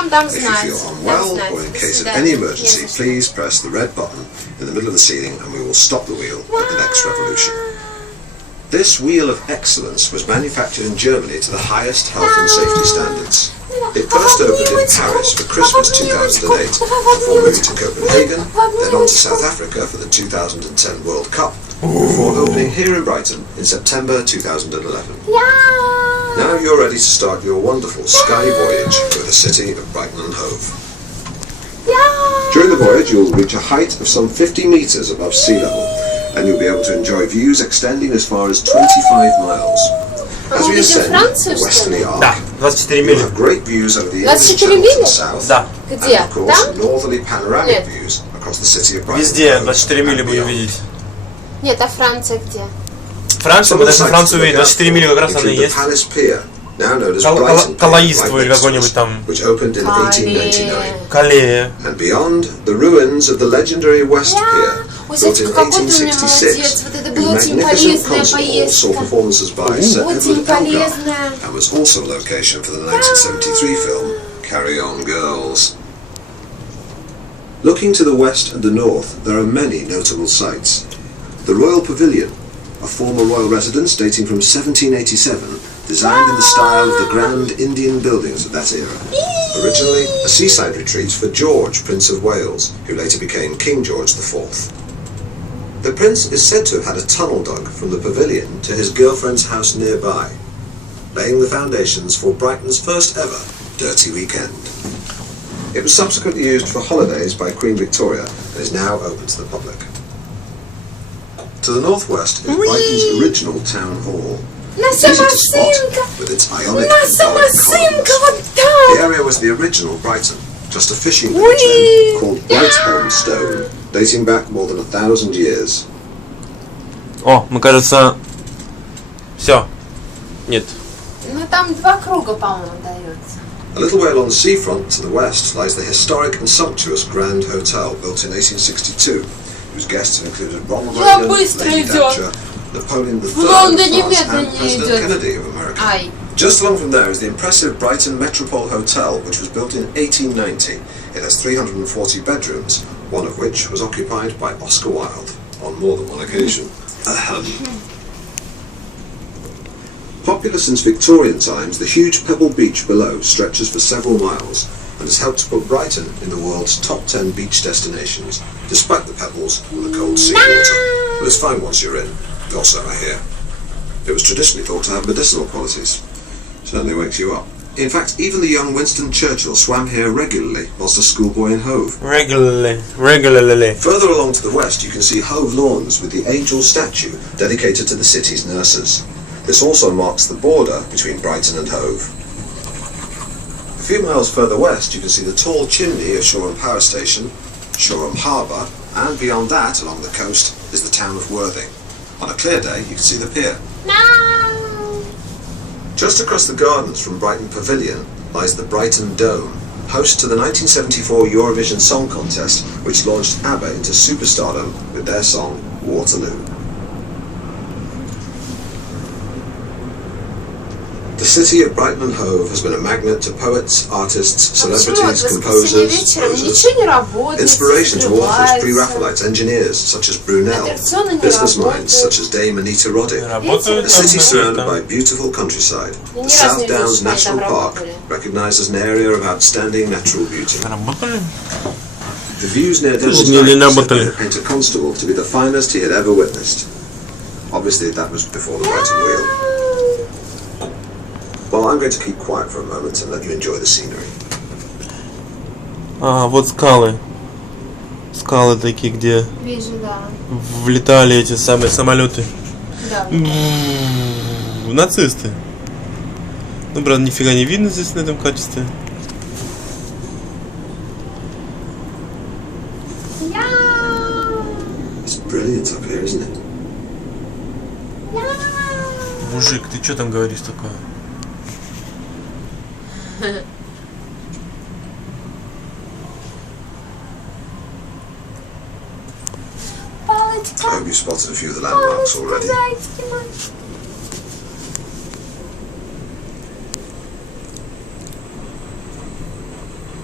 If you знать. feel unwell or in case of any emergency, please press the red button in the middle of the ceiling and we will stop the wheel at the next revolution. This wheel of excellence was manufactured in Germany to the highest health and safety standards. It first opened in Paris for Christmas 2008, before moving to Copenhagen, then on to South Africa for the 2010 World Cup, before opening here in Brighton in September 2011. Now you're ready to start your wonderful sky voyage with the city of Brighton and Hove. During the voyage you'll reach a height of some 50 metres above sea level, and you'll be able to enjoy views extending as far as 25 miles. As we ascend the westerly arc, you'll have great views over the English Channel to the south, and of course northerly panoramic views across the city of Brighton. Везде 24 мили будем видеть. Нет, а Франция где? Франция, мы даже Францию видим, 24 мили как раз она и есть. Калаиство или какой-нибудь там. Кале. And beyond, the ruins of the legendary West Pier, built in 1866, whose magnificent concert hall saw performances by Sir Edward Elgar, and was also location for the 1973 film Carry On Girls. Looking to the west and the north, there are many notable sights. The Royal Pavilion, a former royal residence dating from 1787, designed in the style of the grand Indian buildings of that era. Originally a seaside retreat for George, Prince of Wales, who later became King George IV. The prince is said to have had a tunnel dug from the pavilion to his girlfriend's house nearby, laying the foundations for Brighton's first ever Dirty Weekend. It was subsequently used for holidays by Queen Victoria and is now open to the public. To the northwest is Brighton's original town hall. Easy to spot with its ionic Doric columns. The area was the original Brighton, just a fishing village then, called Brighthelm Stone, dating back more than 1,000 years. О, мы, кажется, все. Нет. Ну там 2 круга, по-моему, дается. A little way along the seafront to the west lies the historic and sumptuous Grand Hotel, built in 1862, whose guests have included Ronald Reagan, Lady Thatcher, Napoleon III of France, and President Kennedy of America. Just along from there is the impressive Brighton Metropole Hotel, which was built in 1890. It has 340 bedrooms, one of which was occupied by Oscar Wilde on more than one occasion. Popular since Victorian times, the huge pebble beach below stretches for several miles and has helped to put Brighton in the world's top 10 beach destinations, despite the pebbles and the cold sea water. But it's fine once you're in, also I hear. It was traditionally thought to have medicinal qualities. Certainly wakes you up. In fact, even the young Winston Churchill swam here regularly whilst a schoolboy in Hove. Regularly. Further along to the west you can see Hove Lawns with the angel statue dedicated to the city's nurses. This also marks the border between Brighton and Hove. A few miles further west you can see the tall chimney of Shoreham Power Station, Shoreham Harbour, and beyond that, along the coast, is the town of Worthing. On a clear day you can see the pier. Just across the gardens from Brighton Pavilion lies the Brighton Dome, host to the 1974 Eurovision Song Contest, which launched ABBA into superstardom with their song Waterloo. The city of Brighton and Hove has been a magnet to poets, artists, celebrities, composers, inspiration to authors, pre-Raphaelites, engineers such as Brunel, business minds such as Dame Anita Roddick. A city surrounded by beautiful countryside, the South Downs National Park, recognised as an area of outstanding natural beauty. The views near Devil's Dyke paint a constable to be the finest he had ever witnessed. Obviously that was before the Brighton Wheel. Well, I'm going to keep quiet for a moment and let you enjoy the scenery. Ага, вот скалы. Скалы такие, где Вижу, да. влетали эти самые самолеты. Да. Нацисты. Ну, правда, нифига не видно здесь на этом качестве. It's brilliant up here, isn't it? Мужик, ты что там говоришь такое? I hope you spotted a few of the landmarks already.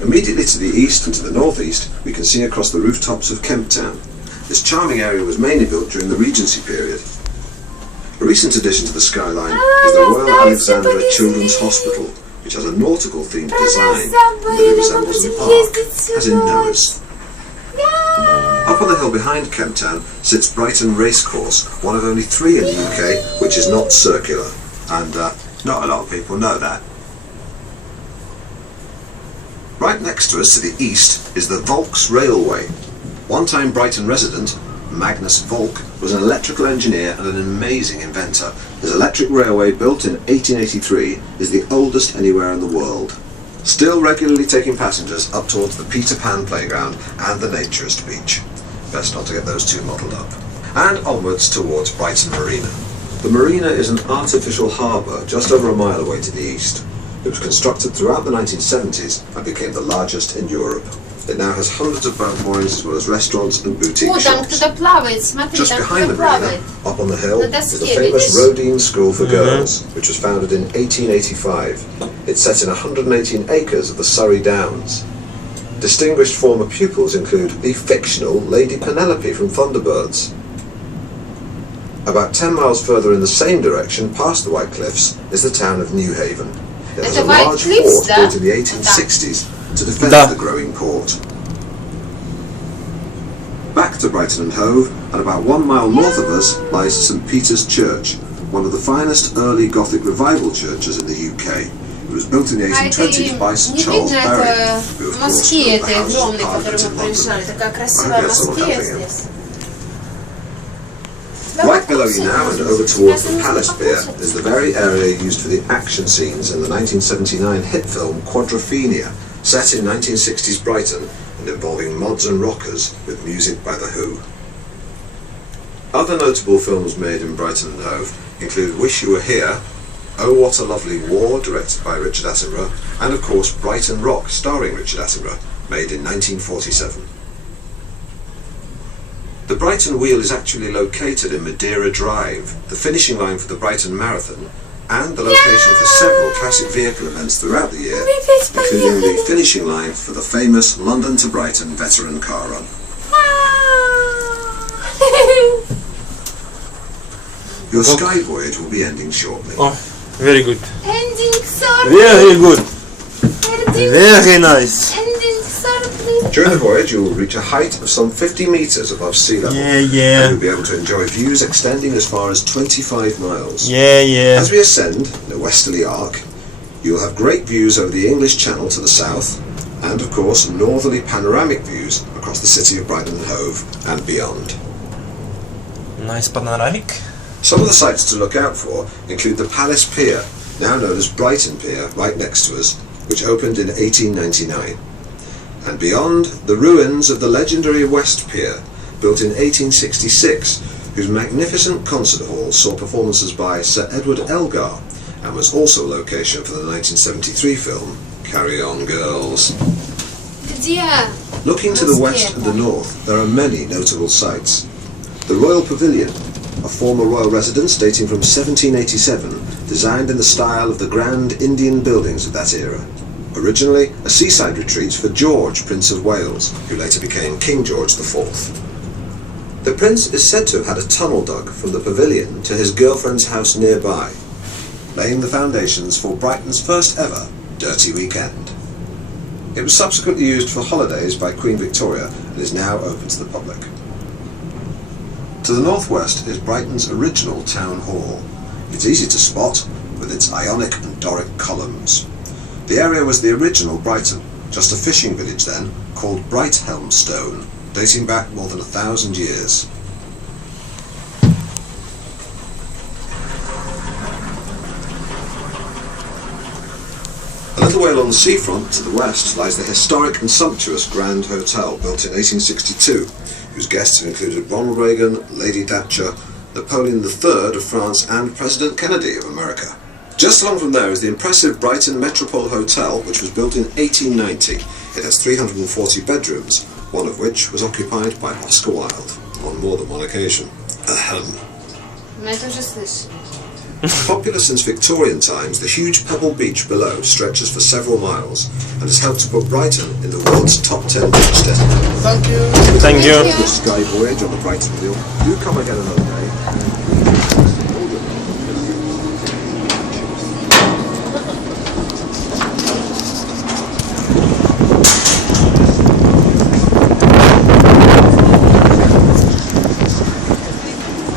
Immediately to the east and to the northeast, we can see across the rooftops of Kemp Town. This charming area was mainly built during the Regency period. A recent addition to the skyline is the Royal Alexandra Children's Hospital, which has a nautical themed design that resembles a park, as in Noah's. Up on the hill behind Kemp Town sits Brighton Racecourse, one of only 3 in the UK which is not circular, and not a lot of people know that. Right next to us to the east is the Volks Railway. One-time Brighton resident, Magnus Volk, was an electrical engineer and an amazing inventor. His electric railway, built in 1883, is the oldest anywhere in the world. Still regularly taking passengers up towards the Peter Pan playground and the naturist beach. Best not to get those two muddled up. And onwards towards Brighton Marina. The marina is an artificial harbour just over a mile away to the east. It was constructed throughout the 1970s and became the largest in Europe. It now has hundreds of boat moorings as well as restaurants and boutique О, там shops. кто-то плавает, смотри, Just там behind the кто-то marina, плавает. up on the hill, На is the доске, famous видишь? Rodin School for Girls, which was founded in 1885. It's set in 118 acres of the Surrey Downs. Distinguished former pupils include the fictional Lady Penelope from Thunderbirds. About 10 miles further in the same direction, past the White Cliffs, is the town of Newhaven. It has Это a White large Cliffs, fort да? built in the 1860s to defend Да. the growing port. Back to Brighton and Hove, and about 1 mile north of us lies St Peter's Church, one of the finest early Gothic revival churches in the UK. It was built in the А это 1820s by Sir не Charles видно, Barry, это who of course мостки built the этой houses of огромные, которые Parliament мы in London. проезжали. Такая I красивая hope you had someone мостки helping him. здесь. Right below you now and over towards the Palace Pier is the very area used for the action scenes in the 1979 hit film Quadrophenia, set in 1960s Brighton and involving mods and rockers with music by The Who. Other notable films made in Brighton and Hove include Wish You Were Here, Oh What a Lovely War, directed by Richard Attenborough, and of course Brighton Rock, starring Richard Attenborough, made in 1947. The Brighton Wheel is actually located in Madeira Drive, the finishing line for the Brighton Marathon, and the location for several classic vehicle events throughout the year, including the finishing line for the famous London to Brighton veteran car run. Your sky voyage will be ending shortly. Oh, very good. Ending sorry. Very good. Ending, Very nice. ending sorry. During the voyage, you will reach a height of some 50 metres above sea level, and you'll be able to enjoy views extending as far as 25 miles. Yeah. As we ascend in a westerly arc, you will have great views over the English Channel to the south, and of course northerly panoramic views across the city of Brighton and Hove and beyond. Nice panoramic. Some of the sights to look out for include the Palace Pier, now known as Brighton Pier, right next to us, which opened in 1899. And beyond, the ruins of the legendary West Pier, built in 1866, whose magnificent concert hall saw performances by Sir Edward Elgar, and was also location for the 1973 film Carry On Girls. Где? Looking to the west and the north, there are many notable sights. The Royal Pavilion, a former royal residence dating from 1787, designed in the style of the grand Indian buildings of that era. Originally a seaside retreat for George, Prince of Wales, who later became King George IV. The Prince is said to have had a tunnel dug from the pavilion to his girlfriend's house nearby, laying the foundations for Brighton's first ever Dirty Weekend. It was subsequently used for holidays by Queen Victoria and is now open to the public. To the northwest is Brighton's original town hall. It's easy to spot with its Ionic and Doric columns. The area was the original Brighton, just a fishing village then, called Brighthelmstone, dating back more than 1,000 years. A little way along the seafront to the west lies the historic and sumptuous Grand Hotel, built in 1862, whose guests have included Ronald Reagan, Lady Thatcher, Napoleon III of France and President Kennedy of America. Just along from there is the impressive Brighton Metropole Hotel, which was built in 1890. It has 340 bedrooms, one of which was occupied by Oscar Wilde on more than one occasion. Мы это уже слышали. Popular since Victorian times, the huge pebble beach below stretches for several miles and has helped to put Brighton in the world's top 10 beach destinations. Thank you. Thank you. This Sky voyage on the Brighton wheel. Do come again another day.